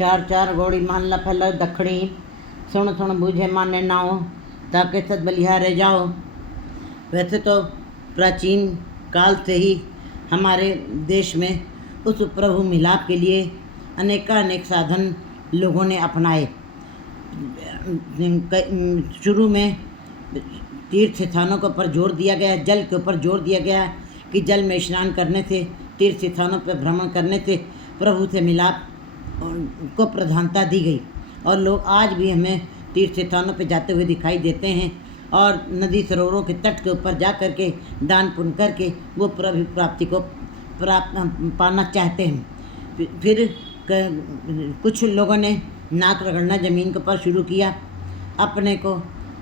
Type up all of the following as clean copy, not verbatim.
चार चार घोड़ी मान ला फैला दखड़ी, सुन सुन बूझे माने नाओ, ताके सद बलिहारे जाओ। वैसे तो प्राचीन काल से ही हमारे देश में उस प्रभु मिलाप के लिए अनेक साधन लोगों ने अपनाए। शुरू में तीर्थ स्थानों के ऊपर जोर दिया गया, जल के ऊपर जोर दिया गया कि जल में स्नान करने से, तीर्थ स्थानों पर भ्रमण करने से प्रभु से मिलाप को प्रधानता दी गई। और लोग आज भी हमें तीर्थ स्थानों पर जाते हुए दिखाई देते हैं और नदी सरोवरों के तट के ऊपर जा कर के दान पुण्य करके वो प्रभु प्राप्ति को पाना चाहते हैं। फिर कुछ लोगों ने नाक रगड़ना ज़मीन के ऊपर शुरू किया, अपने को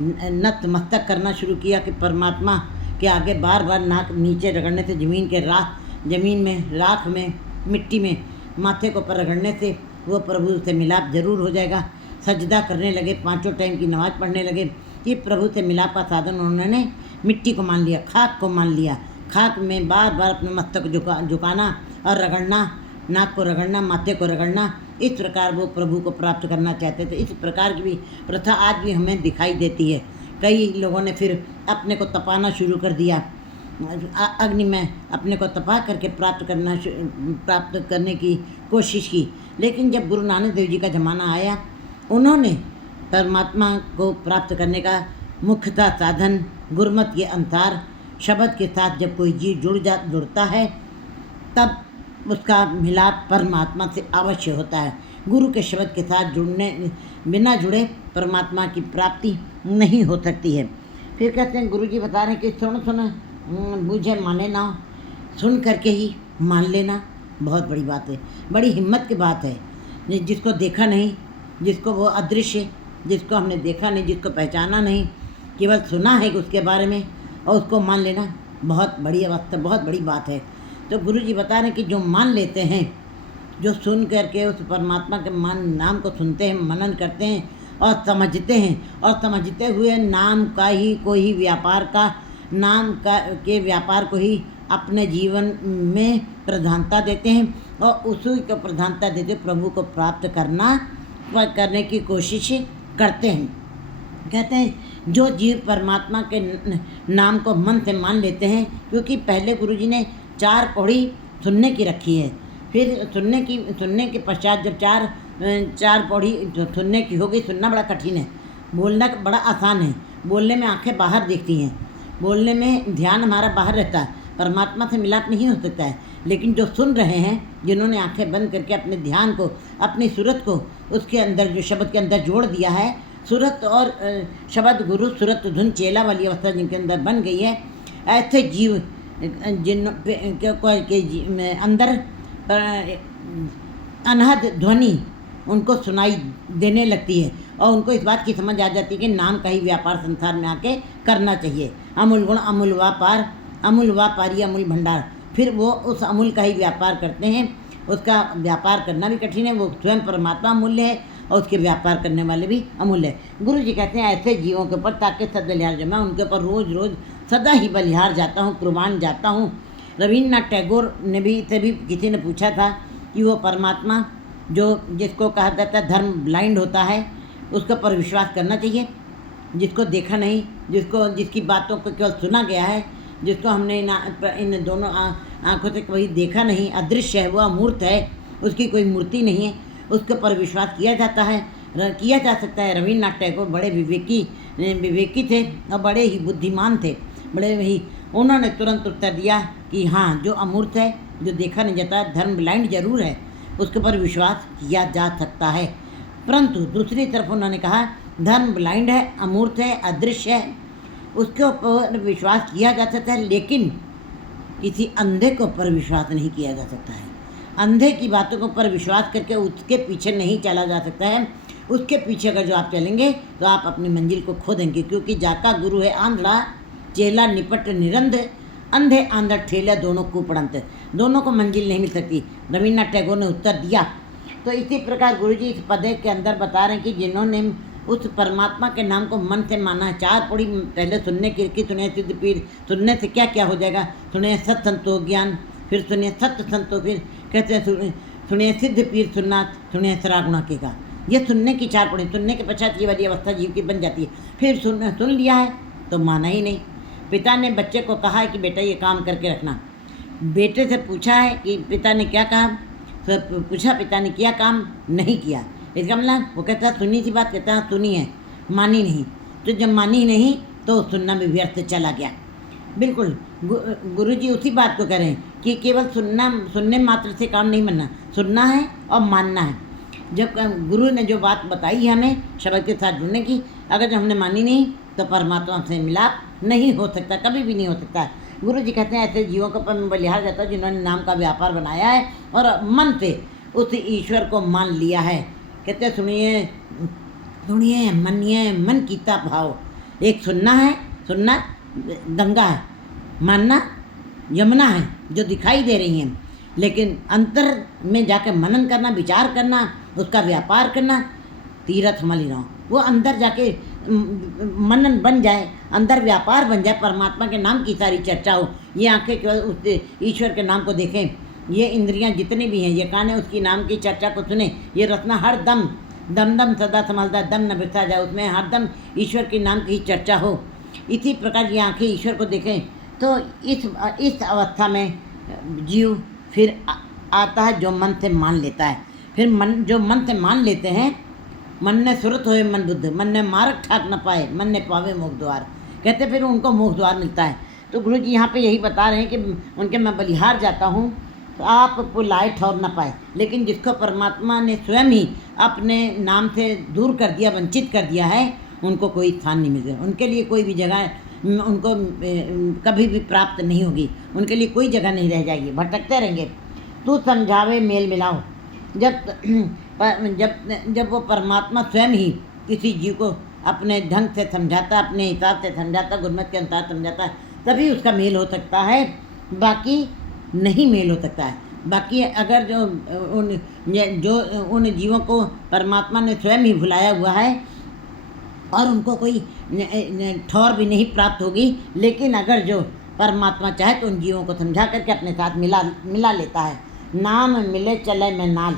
नतमस्तक करना शुरू किया कि परमात्मा के आगे बार बार नाक नीचे रगड़ने से ज़मीन में राख में मिट्टी में माथे को ऊपर रगड़ने से वो प्रभु से मिलाप जरूर हो जाएगा। सजदा करने लगे, 5 टाइम की नमाज़ पढ़ने लगे। ये प्रभु से मिलाप का साधन उन्होंने मिट्टी को मान लिया, खाक को मान लिया। खाक में बार बार अपने मस्तक झुकाना और रगड़ना, नाक को रगड़ना, माथे को रगड़ना, इस प्रकार वो प्रभु को प्राप्त करना चाहते थे। इस प्रकार की भी प्रथा आज भी हमें दिखाई देती है। कई लोगों ने फिर अपने को तपाना शुरू कर दिया, अग्नि में अपने को तपा करके प्राप्त करने की कोशिश की। लेकिन जब गुरु नानक देव जी का ज़माना आया, उन्होंने परमात्मा को प्राप्त करने का मुख्यतः साधन गुरमत के अनुसार शब्द के साथ जब कोई जीव जुड़ता है तब उसका मिलाप परमात्मा से अवश्य होता है। गुरु के शब्द के साथ बिना जुड़े परमात्मा की प्राप्ति नहीं हो सकती है। फिर कहते हैं, गुरु जी बता रहे हैं कि सुन सुन बूझे माने ना, सुन करके ही मान लेना बहुत बड़ी बात है, बड़ी हिम्मत की बात है। जिसको देखा नहीं, जिसको वो अदृश्य, जिसको हमने देखा नहीं, जिसको पहचाना नहीं, केवल सुना है कि उसके बारे में, और उसको मान लेना बहुत बड़ी अवस्था, बहुत बड़ी बात है। तो गुरु जी बता रहे हैं कि जो मान लेते हैं, जो सुन करके उस परमात्मा के नाम को सुनते हैं, मनन करते हैं और समझते हैं, और समझते हुए नाम का ही कोई व्यापार का के व्यापार को ही अपने जीवन में प्रधानता देते हैं और उसी को प्रधानता देते प्रभु को प्राप्त करने की कोशिश करते हैं। कहते हैं जो जीव परमात्मा के नाम को मन से मान लेते हैं, क्योंकि पहले गुरुजी ने 4 पौड़ी सुनने की रखी है। फिर सुनने के पश्चात जब 4 पौड़ी सुनने की होगी, सुनना बड़ा कठिन है, बोलना बड़ा आसान है। बोलने में आंखें बाहर दिखती हैं, बोलने में ध्यान हमारा बाहर रहता है, परमात्मा से मिलाप नहीं हो सकता है। लेकिन जो सुन रहे हैं, जिन्होंने आंखें बंद करके अपने ध्यान को, अपनी सूरत को उसके अंदर, जो शब्द के अंदर जोड़ दिया है, सूरत और शब्द गुरु सूरत धुन चेला वाली अवस्था जिनके अंदर बन गई है, ऐसे जीव जिन के अंदर अनहद ध्वनि उनको सुनाई देने लगती है और उनको इस बात की समझ आ जाती है कि नाम का ही व्यापार संसार में आके करना चाहिए। अमूल गुण अमूल व्यापार, अमूल व्यापारी अमूल भंडार। फिर वो उस अमूल का ही व्यापार करते हैं। उसका व्यापार करना भी कठिन है, वो स्वयं परमात्मा अमूल्य है और उसके व्यापार करने वाले भी अमूल्य है। गुरु जी कहते हैं ऐसे जीवों के ऊपर ताकि सद बलिहार जमा, उनके ऊपर रोज़ रोज़ सदा ही बलिहार जाता हूँ, कुर्बान जाता हूँ। रविन्द्रनाथ टैगोर ने भी किसी ने पूछा था कि वो परमात्मा जिसको कहा जाता है धर्म ब्लाइंड होता है, उसके ऊपर विश्वास करना चाहिए। जिसको देखा नहीं, जिसकी बातों को केवल सुना गया है, जिसको हमने इन दोनों आँखों से कभी देखा नहीं, अदृश्य है, वो अमूर्त है, उसकी कोई मूर्ति नहीं है, उसके ऊपर विश्वास किया जा सकता है। रविन्द्रनाथ टैगोर बड़े विवेकी थे और बड़े ही बुद्धिमान थे, उन्होंने तुरंत उत्तर दिया कि हाँ, जो अमूर्त है, जो देखा नहीं जाता, धर्म ब्लाइंड जरूर है, उसके ऊपर विश्वास किया जा सकता है। परंतु दूसरी तरफ उन्होंने कहा धर्म ब्लाइंड है, अमूर्त है, अदृश्य है, उसके ऊपर विश्वास किया जा सकता है, लेकिन किसी अंधे के ऊपर विश्वास नहीं किया जा सकता है। अंधे की बातों के ऊपर विश्वास करके उसके पीछे नहीं चला जा सकता है। उसके पीछे अगर जो आप चलेंगे तो आप अपनी मंजिल को खो देंगे, क्योंकि जाका गुरु है आंधळा, चेला निपट निरंध, अंधे आंधड़ ठेला दोनों कुपड़ंत, दोनों को मंजिल नहीं मिल सकती। रविन्द्रनाथ टैगोर ने उत्तर दिया। तो इसी प्रकार गुरुजी इस पदे के अंदर बता रहे हैं कि जिन्होंने उस परमात्मा के नाम को मन से माना है, 4 पौड़ी पहले सुनने की सुने सिद्ध पीर, सुनने से क्या क्या हो जाएगा, सुने सत संतो ज्ञान, फिर सुनिए सत्य संतो, फिर कहते हैं सुनिए सिद्ध पीर सुनना, सुनिए सरा गुणा के का। ये सुनने की 4 पौड़ी, सुनने के पश्चात ये वाली अवस्था जीव की बन जाती है। फिर सुन लिया है तो माना ही नहीं। पिता ने बच्चे को कहा है कि बेटा ये काम करके रखना। बेटे से पूछा है कि पिता ने क्या कहा, तो पूछा पिता ने किया काम, नहीं किया। इसका मतलब वो कहता है सुनी सी बात, कहता है सुनी है, मानी नहीं। तो जब मानी नहीं तो सुनना भी व्यर्थ चला गया। बिल्कुल गुरु जी उसी बात को कह रहे हैं कि केवल सुनने मात्र से काम नहीं बनना, सुनना है और मानना है। जब गुरु ने जो बात बताई है हमें शब्द के साथ जुड़ने की, अगर जब हमने मानी नहीं तो परमात्मा से मिलाप नहीं हो सकता, कभी भी नहीं हो सकता। गुरु जी कहते हैं ऐसे जीवों को पर बलिहार जाता है जिन्होंने नाम का व्यापार बनाया है और मन से उस ईश्वर को मान लिया है। कहते सुनिए सुनिए मनिए मन कीता भाव। एक सुनना है, सुनना गंगा है, मानना यमुना है जो दिखाई दे रही हैं, लेकिन अंतर में जाकर मनन करना, विचार करना, उसका व्यापार करना तीर्थ मलिन। वो अंदर जाके मनन बन जाए, अंदर व्यापार बन जाए, परमात्मा के नाम की सारी चर्चा हो। ये आंखें केवल उस ईश्वर के नाम को देखें, ये इंद्रियां जितनी भी हैं, ये कान है उसकी नाम की चर्चा को सुने, ये रत्ना हर दम दम दम सदा समझदा दम न बिरसा जाए, उसमें हर दम ईश्वर के नाम की चर्चा हो। इसी प्रकार ये आंखें ईश्वर को देखें तो इस अवस्था में जीव फिर आता है जो मन से मान लेता है। फिर जो मन से मान लेते हैं, मन ने सुरत होए मन बुद्ध, मन ने मार्ग ठाक न पाए, मन ने पावे मोक्ष द्वार। कहते फिर उनको मोक्ष द्वार मिलता है। तो गुरु जी यहाँ पे यही बता रहे हैं कि उनके मैं बलिहार जाता हूँ तो आप पुलाए ठौर न पाए, लेकिन जिसको परमात्मा ने स्वयं ही अपने नाम से दूर कर दिया, वंचित कर दिया है, उनको कोई स्थान नहीं मिलेगा, उनके लिए कोई भी जगह उनको कभी भी प्राप्त नहीं होगी, उनके लिए कोई जगह नहीं रह जाएगी, भटकते रहेंगे। तू समझावे मेल मिलाओ। जब वो परमात्मा स्वयं ही किसी जीव को अपने ढंग से समझाता, अपने हिसाब से समझाता, गुरमत के अनुसार समझाता, तभी उसका मेल हो सकता है, बाकी नहीं मेल हो सकता है। बाकी अगर जो उन जीवों को परमात्मा ने स्वयं ही भुलाया हुआ है और उनको कोई ठौर भी नहीं प्राप्त होगी, लेकिन अगर जो परमात्मा चाहे तो उन जीवों को समझा करके अपने साथ मिला लेता है। नाम मिले चले मैं नाल।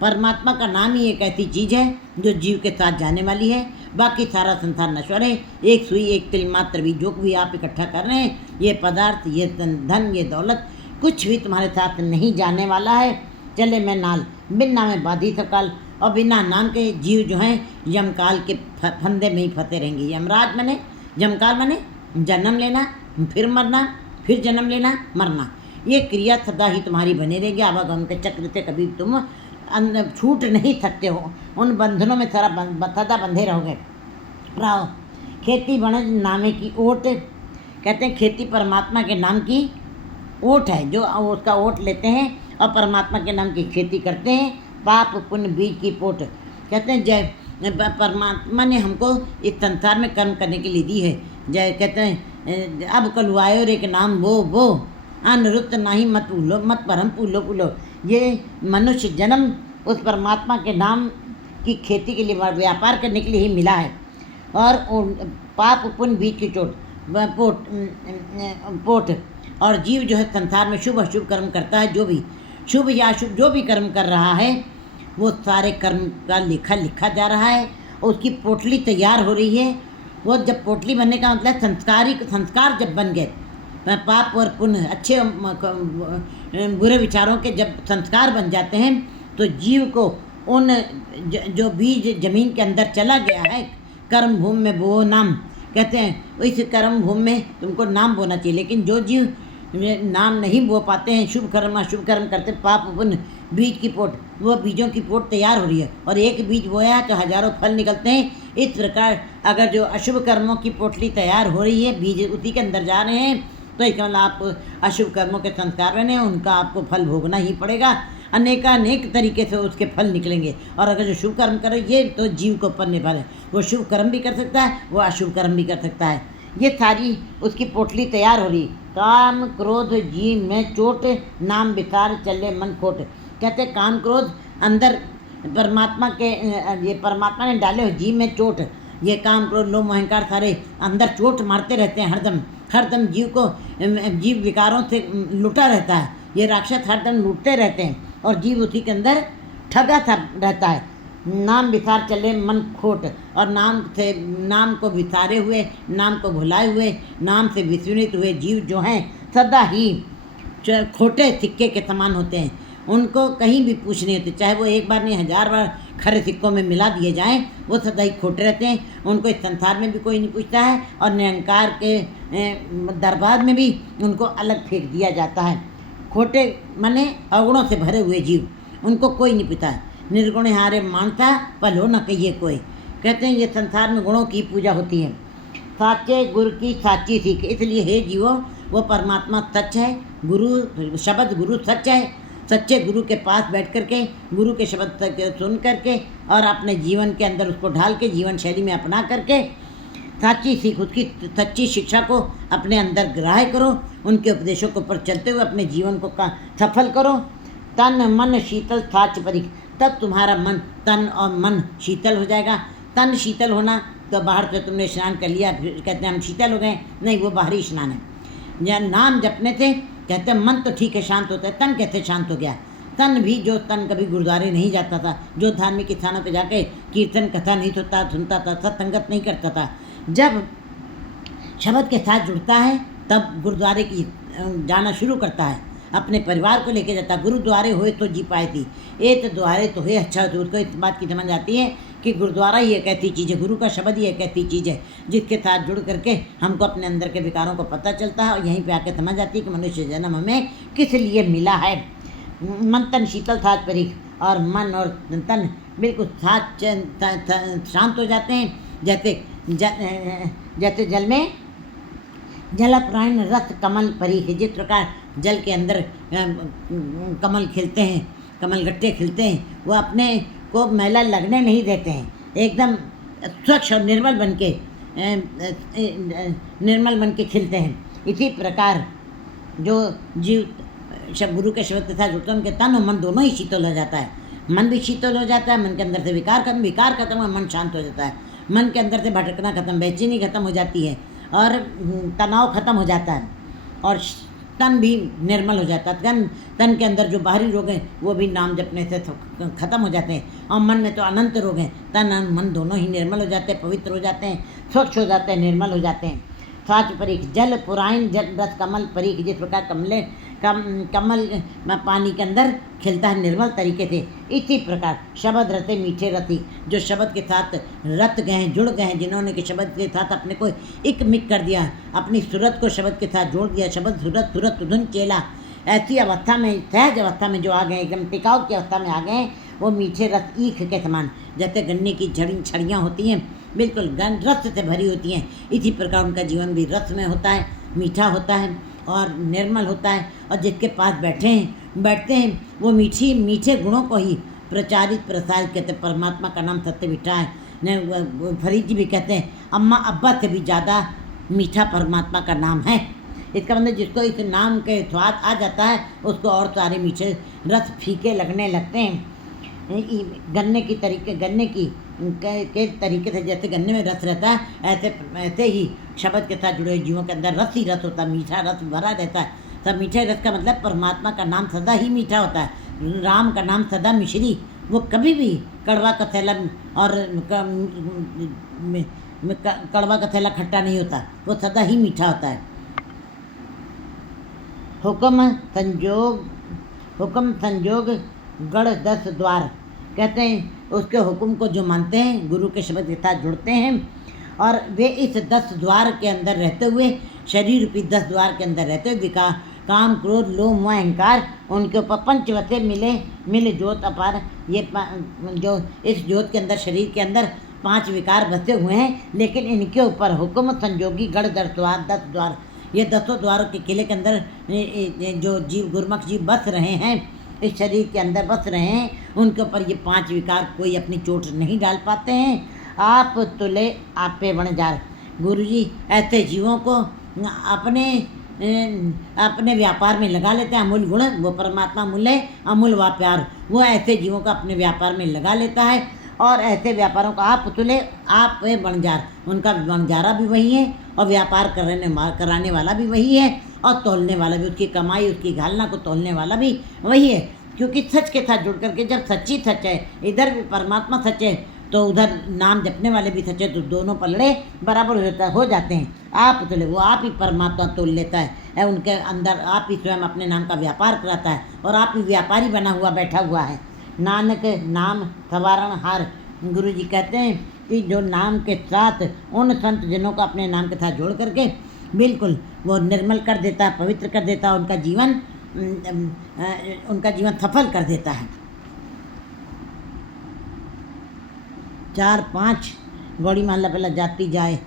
परमात्मा का नाम ही एक ऐसी चीज़ है जो जीव के साथ जाने वाली है। बाकी सारा संसार नश्वर है, एक सुई एक तिल मात्र भी जो भी आप इकट्ठा कर रहे हैं, ये पदार्थ, ये धन, ये दौलत, कुछ भी तुम्हारे साथ नहीं जाने वाला है। चले मैं नाल बिन नामे बाधी सकाल। और बिना नाम के जीव जो हैं यमकाल के फंदे में ही फंसे रहेंगे। यमराज माने, यमकाल माने जन्म लेना, फिर मरना, फिर जन्म लेना, मरना, ये क्रिया सदा ही तुम्हारी बनी रहेगी। आवागमन के चक्र से कभी तुम छूट नहीं सकते हो, उन बंधनों में सदा बंधे रहोगे। रहो खेती बनज नामे की ओट। कहते हैं खेती परमात्मा के नाम की ओट है, जो उसका ओट लेते हैं और परमात्मा के नाम की खेती करते हैं। पाप पुण्य बीज की पोट। कहते हैं जय परमात्मा ने हमको इस संसार में कर्म करने के लिए दी है। जय कहते हैं अब कलुआयो रे के नाम वो अनरुत नहीं मत भूलो, मत परम भूलो। ये मनुष्य जन्म उस परमात्मा के नाम की खेती के लिए, व्यापार करने के लिए ही मिला है। और पाप पुण्य बीज की पोट। और जीव जो है संसार में शुभ अशुभ कर्म करता है, जो भी शुभ या अशुभ जो भी कर्म कर रहा है, वो सारे कर्म का लेखा लिखा जा रहा है, उसकी पोटली तैयार हो रही है। वो जब पोटली बनने का मतलब संस्कार जब बन गए, पाप और पुण्य, अच्छे बुरे विचारों के जब संस्कार बन जाते हैं, तो जीव को उन जो बीज जमीन के अंदर चला गया है, कर्म भूमि में बो नाम। कहते हैं इस कर्म भूमि में तुमको नाम बोना चाहिए। लेकिन जो जीव नाम नहीं बो पाते हैं, शुभ कर्म अशुभ कर्म करते, पाप पुण्य बीज की पोट, वो बीजों की पोट तैयार हो रही है। और एक बीज बोया है तो हजारों फल निकलते हैं। इस प्रकार अगर जो अशुभ कर्मों की पोटली तैयार हो रही है, बीज उसी के अंदर जा रहे हैं, तो इसका मतलब आप अशुभ कर्मों के संस्कार बने, उनका आपको फल भोगना ही पड़ेगा। अनेक तरीके से उसके फल निकलेंगे। और अगर जो शुभ कर्म करे, ये तो जीव को ऊपर निर्भर है, वो शुभ कर्म भी कर सकता है, वो अशुभ कर्म भी कर सकता है। ये सारी उसकी पोटली तैयार हो रही। काम क्रोध जीव में चोट, नाम विकार चले मन खोट। कहते काम क्रोध अंदर परमात्मा के, ये परमात्मा ने डाले हो जीव में चोट। ये काम क्रोध लोभ अहंकार सारे अंदर चोट मारते रहते हैं हरदम जीव को, जीव विकारों से लुटा रहता है। ये राक्षस हरदम लूटते रहते हैं। और जीव उसी के अंदर ठगा था रहता है। नाम विसार चले मन खोट, और नाम को विसारे हुए, नाम को भुलाए हुए, नाम से विस्मृत हुए जीव जो हैं सदा ही खोटे सिक्के के समान होते हैं। उनको कहीं भी पूछ नहीं होती, चाहे वो एक बार नहीं 1000 बार खरे सिक्कों में मिला दिए जाएं, वो सदा ही खोटे रहते हैं। उनको इस संसार में भी कोई नहीं पूछता है, और निरंकार के दरबार में भी उनको अलग फेंक दिया जाता है। खोटे माने अवगुणों से भरे हुए जीव, उनको कोई नहीं पूछता। निर्गुण हारे मानता पलो न कहिए कोई। कहते हैं ये संसार में गुणों की पूजा होती है। साचे गुरु की साची सीख, इसलिए हे जीवो वो परमात्मा सच है, गुरु शब्द गुरु सच है। सच्चे गुरु के पास बैठ करके गुरु के शब्द तक सुन करके और अपने जीवन के अंदर उसको ढाल के जीवन शैली में अपना करके साची सीख, उसकी सच्ची शिक्षा को अपने अंदर ग्राह्य करो, उनके उपदेशों के ऊपर चलते हुए अपने जीवन को सफल करो। तन मन शीतल साच परीख, तब तुम्हारा मन, तन और मन शीतल हो जाएगा। तन शीतल होना तो बाहर से तुमने स्नान कर लिया, फिर कहते हैं हम शीतल हो गए, नहीं, वो बाहरी स्नान है। या नाम जपने से कहते हैं मन तो ठीक है शांत होता है, तन कैसे शांत हो गया? तन भी, जो तन कभी गुरुद्वारे नहीं जाता था, जो धार्मिक स्थानों पे जाके कीर्तन कथा नहीं सुनता था, सत्संगत नहीं करता था, जब शब्द के साथ जुड़ता है तब गुरुद्वारे की जाना शुरू करता है, अपने परिवार को लेके जाता। गुरुद्वारे होए तो जी पाए थी, ये तो द्वारे तो है अच्छा। तो उसको इस बात की समझ आती है कि गुरुद्वारा ही एक ऐसी चीज़ है, गुरु का शब्द ही एक ऐसी चीज़ है जिसके साथ जुड़ करके हमको अपने अंदर के विकारों को पता चलता है, और यहीं पे आके समझ आती है कि मनुष्य जन्म हमें किस लिए मिला है। मन तन शीतल साच परीख, और मन और तन बिल्कुल साच शांत हो जाते हैं, जैसे जल में जल प्राण रस कमल परीख। जिस प्रकार जल के अंदर कमल खिलते हैं, कमल गट्टे खिलते हैं, वो अपने को मैला लगने नहीं देते हैं, एकदम स्वच्छ और निर्मल बन के खिलते हैं। इसी प्रकार जो जीव गुरु के शब्द के साथ जुड़ते हैं, उनके तन और मन दोनों ही शीतल हो जाता है। मन भी शीतल हो जाता है, मन के अंदर से विकार खत्म और मन शांत हो जाता है। मन के अंदर से भटकना खत्म, बेचैनी खत्म हो जाती है, और तनाव खत्म हो जाता है, और तन भी निर्मल हो जाता है। तन के अंदर जो बाहरी रोग हैं वो भी नाम जपने से खत्म हो जाते हैं, और मन में तो अनंत रोग हैं। तन और मन दोनों ही निर्मल हो जाते हैं, पवित्र हो जाते हैं, स्वच्छ हो जाते हैं, निर्मल हो जाते हैं। साच परीख, जल पुराइन जल रस कमल परीख। जिस प्रकार कमल पानी के अंदर खिलता है निर्मल तरीके से, इसी प्रकार शब्द रते मीठे रति, जो शब्द के साथ रत गए हैं, जुड़ गए हैं, जिन्होंने कि शब्द के साथ अपने को एक मिक कर दिया, अपनी सूरत को शब्द के साथ जोड़ दिया, शब्द सूरत धुन चेला, ऐसी अवस्था में, सहज अवस्था में जो आ गए, एकदम टिकाऊ की अवस्था में आ गए, वो मीठे रस ईख के समान, जैसे गन्ने की छड़ियाँ होती हैं, बिल्कुल रस से भरी होती हैं, इसी प्रकार उनका जीवन भी रस में होता है, मीठा होता है और निर्मल होता है। और जिसके पास बैठते हैं वो मीठे गुणों को ही प्रसारित कहते हैं। परमात्मा का नाम सत्य मीठा है। फरीद जी भी कहते हैं अम्मा अब्बा से भी ज़्यादा मीठा परमात्मा का नाम है। इसका मतलब जिसको इस नाम के स्वाद आ जाता है उसको और सारे मीठे रस फीके लगने लगते हैं। गन्ने के तरीके से जैसे गन्ने में रस रहता है, ऐसे ही शब्द के साथ जुड़े जीवों के अंदर रस ही रस होता है, मीठा रस भरा रहता है। सब मीठे रस का मतलब परमात्मा का नाम सदा ही मीठा होता है। राम का नाम सदा मिश्री, वो कभी भी कड़वा का थैला और कड़वा का थैला खट्टा नहीं होता, वो सदा ही मीठा होता है। हुक्म संजोग गढ़ 10 द्वार, कहते हैं उसके हुक्म को जो मानते हैं, गुरु के शब्द के साथ जुड़ते हैं, और वे इस 10 द्वार के अंदर रहते हुए, शरीर रूपी 10 द्वार के अंदर रहते हुए, काम क्रोध लोभ मोह अहंकार, उनके ऊपर पंचवते मिले ज्योत अपार। ये जो इस ज्योत के अंदर, शरीर के अंदर 5 विकार बसे हुए हैं, लेकिन इनके ऊपर हुक्म संजोगी गढ़ 10 द्वार, ये 10 द्वारों के किले के अंदर जो जीव गुरमुख जीव बस रहे हैं, इस शरीर के अंदर बस रहे हैं, उनके ऊपर ये 5 विकार कोई अपनी चोट नहीं डाल पाते हैं। आप तुले आपे वणजार, गुरुजी ऐसे जीवों को अपने व्यापार में लगा लेते हैं। अमूल गुण वो परमात्मा मूल्य, अमूल व प्यार, वो ऐसे जीवों को अपने व्यापार में लगा लेता है, और ऐसे व्यापारों को आप तुले आप वणजार, उनका वणजारा भी वही है, और व्यापार कराने वाला भी वही है, और तोलने वाला भी, उसकी कमाई उसकी घालना को तोलने वाला भी वही है। क्योंकि सच के साथ जुड़ करके जब सच्ची सच है, इधर भी परमात्मा सच है, तो उधर नाम जपने वाले भी सच है, तो दोनों पलड़े बराबर हो जाते हैं। आप तुले वो आप ही परमात्मा तोल लेता है, उनके अंदर आप ही स्वयं अपने नाम का व्यापार कराता है और आप ही व्यापारी बना हुआ बैठा हुआ है। नानक नाम सवारण हार, गुरु जी कहते हैं कि जो नाम के साथ उन संत जनों को अपने नाम के साथ जोड़ करके बिल्कुल वो निर्मल कर देता है, पवित्र कर देता है, उनका जीवन सफल कर देता है। 4-5 गौड़ी महल्ला पहला जाती जाए